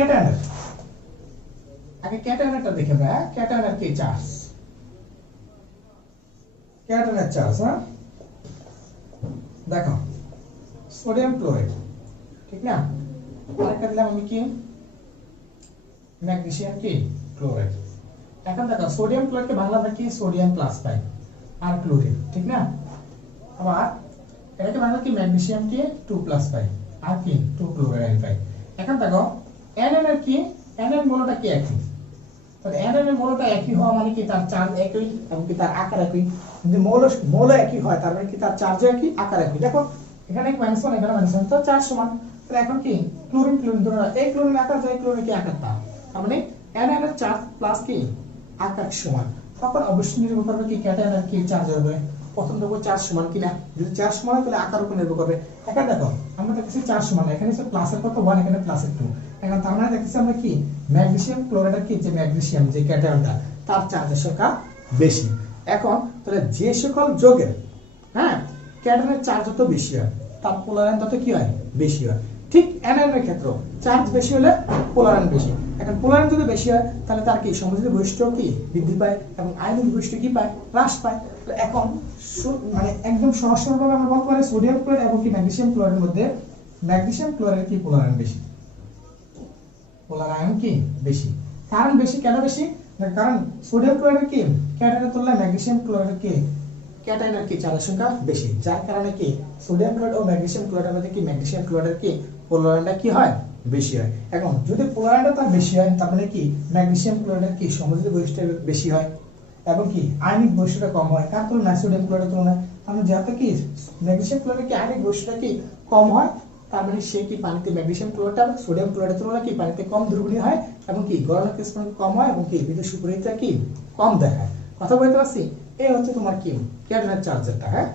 ক্যাটায়নের আগে ক্যাটায়নেরটা দেখে আমরা ক্যাটায়নের কি চার্জ ক্যাটায়নের চার্জ হ্যাঁ দেখো সোডিয়াম ক্লোরাইড ঠিক না আরেকটা দিলাম আমি কি ম্যাগনেসিয়াম কি ক্লোরাইড এখন দেখো সোডিয়াম ক্লোরাইডকে বাংলাতে কি সোডিয়াম প্লাস পাই আর ক্লোরিন ঠিক না আবার এটাকে বাংলা কি ম্যাগনেসিয়াম কি 2 প্লাস পাই আর কি 2 ক্লোরাইড পাই এখন দেখো NN এর কি NN মৌলটা কি একই তাহলে NN এর মৌলটা একই হওয়া মানে কি তার চার্জ একই এবং কি তার আকার একই যদি মৌল একই হয় তার মানে কি তার চার্জ একই আকার একই দেখো এখানে -1 এখানে -1 তো চার্জ সমান তাহলে এখন কি ক্লোরিন ধরো এই ক্লোরিন আকার যায় ক্লোরিন কি আকারটা তার মানে NN এর চার্জ প্লাস কি আকার সমান তখন অবশ্যই নির্ভর করবে কি ক্যাটায়ন আর কি চার্জের উপরে প্রথম দেখো চার্জ সমান কিনা যদি চার্জ সমান হয় তাহলে আকার উপর নির্ভর করবে এখন দেখো আমরা দেখতেছি চার্জ সমান এখানে হচ্ছে প্লাসের কত 1 এখানে প্লাসের 2 এখন তার মানে দেখতেছি আমরা কি ম্যাগনেসিয়াম ক্লোরাইডের কি যে ম্যাগনেসিয়াম যে ক্যাটায়নটা তার চার্জের সংখ্যা বেশি এখন তাহলে যে সকল যৌগের হ্যাঁ ক্যাটায়নের চার্জ যত বেশি হয় তার পোলারায়ন তত কি হয় বেশি হয় ঠিক NN এর ক্ষেত্রে চার্জ বেশি হলে পোলারায়ন বেশি এখন পোলারায়ন যদি বেশি হয় তাহলে তার কি সমযোজী বৈশিষ্ট্য কি বৃদ্ধি পায় এবং আয়নিক বৈশিষ্ট্য কি পায় হ্রাস পায় তো এখন মানে একদম সহজ সরলভাবে আমরা বলতে পারি সোডিয়াম ক্লোরাইড এবং কি ম্যাগনেসিয়াম ক্লোরাইডের মধ্যে ম্যাগনেসিয়াম ক্লোরাইড কি পোলারায়ন বেশি পোলারায়ন কি বেশি কারণ বেশি কেন বেশি কারণ সোডিয়াম ক্লোরাইড কি ক্যাটায়নের তুলনায় ম্যাগনেসিয়াম ক্লোরাইড কি ক্যাটায়নের কি চার্জের সংখ্যা বেশি যার কারণে কি সোডিয়াম ক্লোরাইড ও ম্যাগনেসিয়াম ক্লোরাইডের মধ্যে কি ম্যাগনেসিয়াম ক্লোরাইডের কি পোলারায়নটা কি হয় বেশি হয় এখন যদি পোলারায়নটা তার বেশি হয় তার মানে কি ম্যাগনেসিয়াম ক্লোরাইডের কি সমযোজী বৈশিষ্ট্য বেশি হয় এবং কি আয়নিক বৈশিষ্ট্যটা কম হয় কার তুলনায় সোডিয়াম ক্লোরাইডের তুলনায় তাহলে যাতে কি ম্যাগনেসিয়াম ক্লোরাইডের কি আয়নিক বৈশিষ্ট্যটা কি কম হয় তার মানে সে কি পানিতে ম্যাগনেসিয়াম ক্লোরাইডটা সোডিয়াম ক্লোরাইডের তুলনায় কি পানিতে কম দ্রবণীয় হয় এবং কি গলনাঙ্ক স্পন্দন কম হয় এবং কি বিদ্যুৎ সুপরিহিততা কি কম দেখায় কথা বলতে পারছি এই হচ্ছে তোমার কি ক্যাটায়নের চার্জারটা হ্যাঁ